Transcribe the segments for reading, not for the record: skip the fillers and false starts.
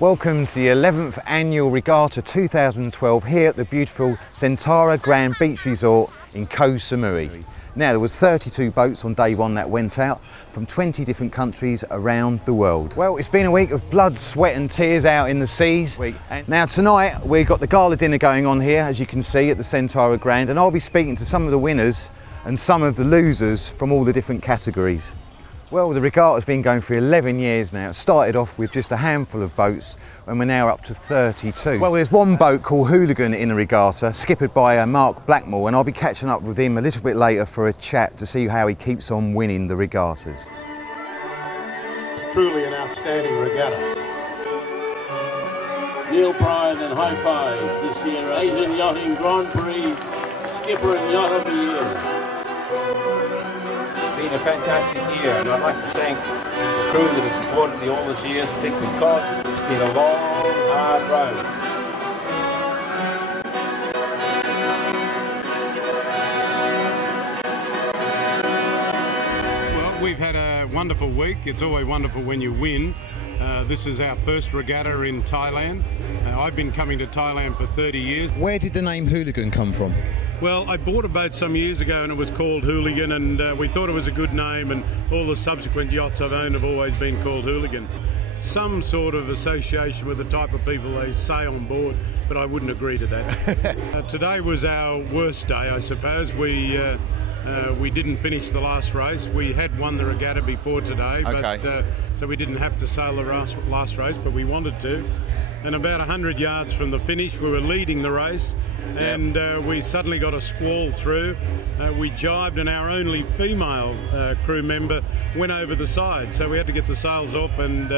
Welcome to the 11th Annual Regatta 2012 here at the beautiful Centara Grand Beach Resort in Koh Samui. Now, there was 32 boats on day one that went out from 20 different countries around the world. Well, it's been a week of blood, sweat and tears out in the seas. Now tonight we've got the gala dinner going on here, as you can see, at the Centara Grand, and I'll be speaking to some of the winners and some of the losers from all the different categories. Well, the regatta's been going for 11 years now. It started off with just a handful of boats and we're now up to 32. Well, there's one boat called Hooligan in the regatta, skippered by Mark Blackmore, and I'll be catching up with him a little bit later for a chat to see how he keeps on winning the regattas. It's truly an outstanding regatta. Neil Pride and High Five this year, Asian Yachting Grand Prix Skipper and Yacht of the Year. Been a fantastic year, and I'd like to thank the crew that has supported me all this year, thick and thin. It's been a long, hard road. Well, we've had a wonderful week. It's always wonderful when you win. This is our first regatta in Thailand. I've been coming to Thailand for 30 years. Where did the name Hooligan come from? Well, I bought a boat some years ago and it was called Hooligan, and we thought it was a good name, and all the subsequent yachts I've owned have always been called Hooligan. Some sort of association with the type of people they say on board, but I wouldn't agree to that. Today was our worst day, I suppose. We didn't finish the last race. We had won the regatta before today, but so we didn't have to sail the last race, but we wanted to. And about 100 yards from the finish, we were leading the race, and we suddenly got a squall through. We jibed, and our only female crew member went over the side, so we had to get the sails off and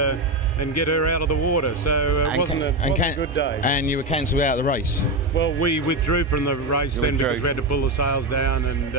get her out of the water. So it wasn't a good day. And you were cancelled out of the race? Well, we withdrew from the race then because we had to pull the sails down, and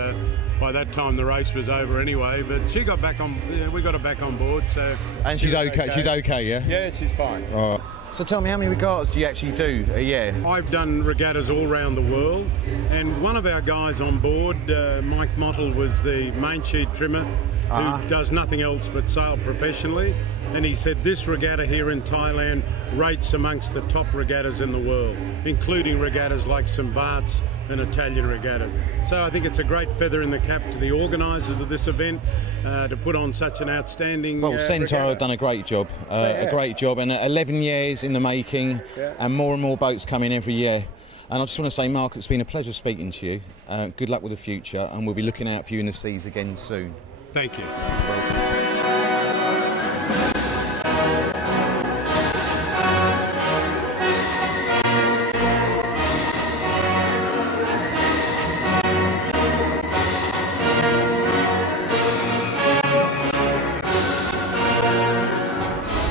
by that time the race was over anyway. But she got back on. We got her back on board. So and she's okay. She's okay, yeah. Yeah, she's fine. All right. So tell me, how many regattas do you actually do a year? I've done regattas all around the world, and one of our guys on board, Mike Mottle, was the main sheet trimmer who does nothing else but sail professionally, and he said this regatta here in Thailand rates amongst the top regattas in the world, including regattas like St Bart's and Italian regatta. So I think it's a great feather in the cap to the organisers of this event to put on such an outstanding Well, Centara have done a great job, and 11 years in the making, and more boats coming every year. And I just want to say, Mark, it's been a pleasure speaking to you. Good luck with the future, and we'll be looking out for you in the seas again soon. Thank you.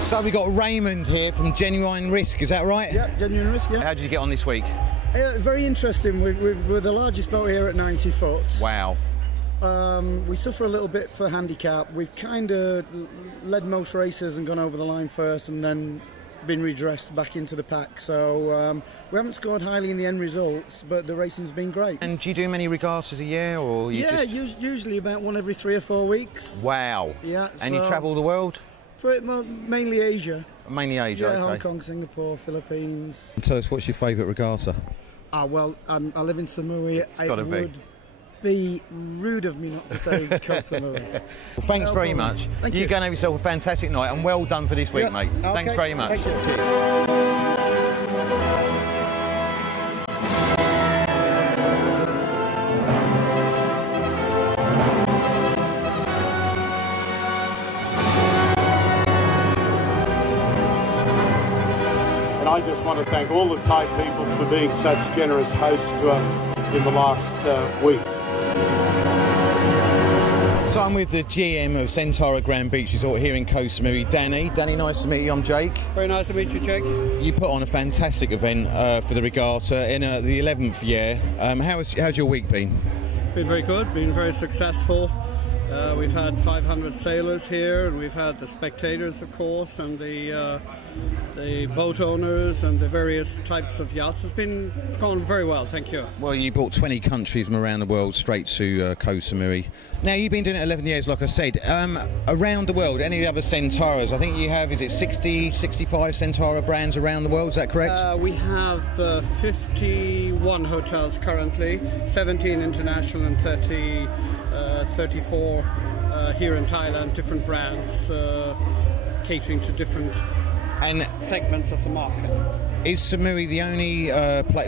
So we got Raymond here from Genuine Risk, is that right? Yeah, Genuine Risk, yeah. How did you get on this week? Very interesting. We're the largest boat here at 90 foot. Wow. We suffer a little bit for handicap. We've kind of led most races and gone over the line first and then been redressed back into the pack. So we haven't scored highly in the end results, but the racing's been great. And do you do many regattas a year, or you just... usually about one every 3 or 4 weeks. Wow. Yeah. And you travel the world? Mainly Asia. Mainly Asia, yeah, okay. Hong Kong, Singapore, Philippines. And tell us, what's your favourite regatta? Well, I live in Samui. It would be rude of me not to say Koh Samui. Well, thanks very much. Thank you. You're going to have yourself a fantastic night, and well done for this week, mate. Okay. Thanks very much. Thank you. I just want to thank all the Thai people for being such generous hosts to us in the last week. So I'm with the GM of Centara Grand Beach Resort here in Koh Samui, Danny. Danny, nice to meet you. I'm Jake. Very nice to meet you, Jake. You put on a fantastic event for the regatta in the 11th year. How's your week been? Been very good, been very successful. We've had 500 sailors here, and we've had the spectators, of course, and the boat owners and the various types of yachts. It's gone very well, thank you. Well, you brought 20 countries from around the world straight to Koh Samui. Now, you've been doing it 11 years, like I said. Around the world, any of the other Centaras, I think you have, is it 60, 65 Centara brands around the world, is that correct? We have 51 hotels currently, 17 international and 34 here in Thailand, different brands catering to different segments of the market. Is Samui the only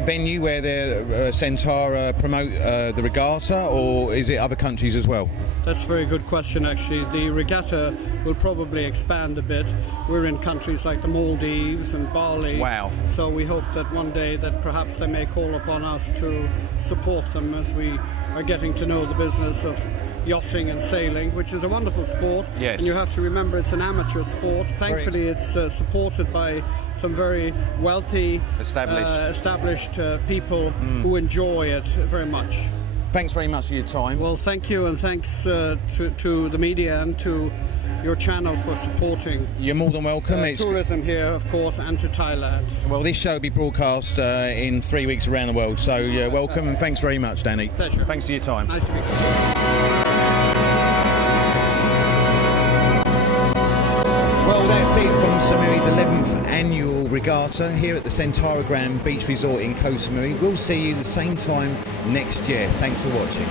venue where the Centara promote the regatta, or is it other countries as well? That's a very good question, actually. The regatta will probably expand a bit. We're in countries like the Maldives and Bali. Wow. So we hope that one day that perhaps they may call upon us to support them as we are getting to know the business of yachting and sailing, which is a wonderful sport. Yes. And you have to remember it's an amateur sport. Thankfully, it's supported by some very wealthy, established people who enjoy it very much. Thanks very much for your time. Well, thank you, and thanks to the media and to your channel for supporting. You're more than welcome. Tourism here, of course, and to Thailand. Well, this show will be broadcast in 3 weeks around the world, so you're welcome, and thanks very much, Danny. Pleasure. Thanks for your time. Nice to meet you. Well, that's it from Samui's 11th annual regatta here at the Centara Grand Beach Resort in Koh Samui. We'll see you the same time next year. Thanks for watching.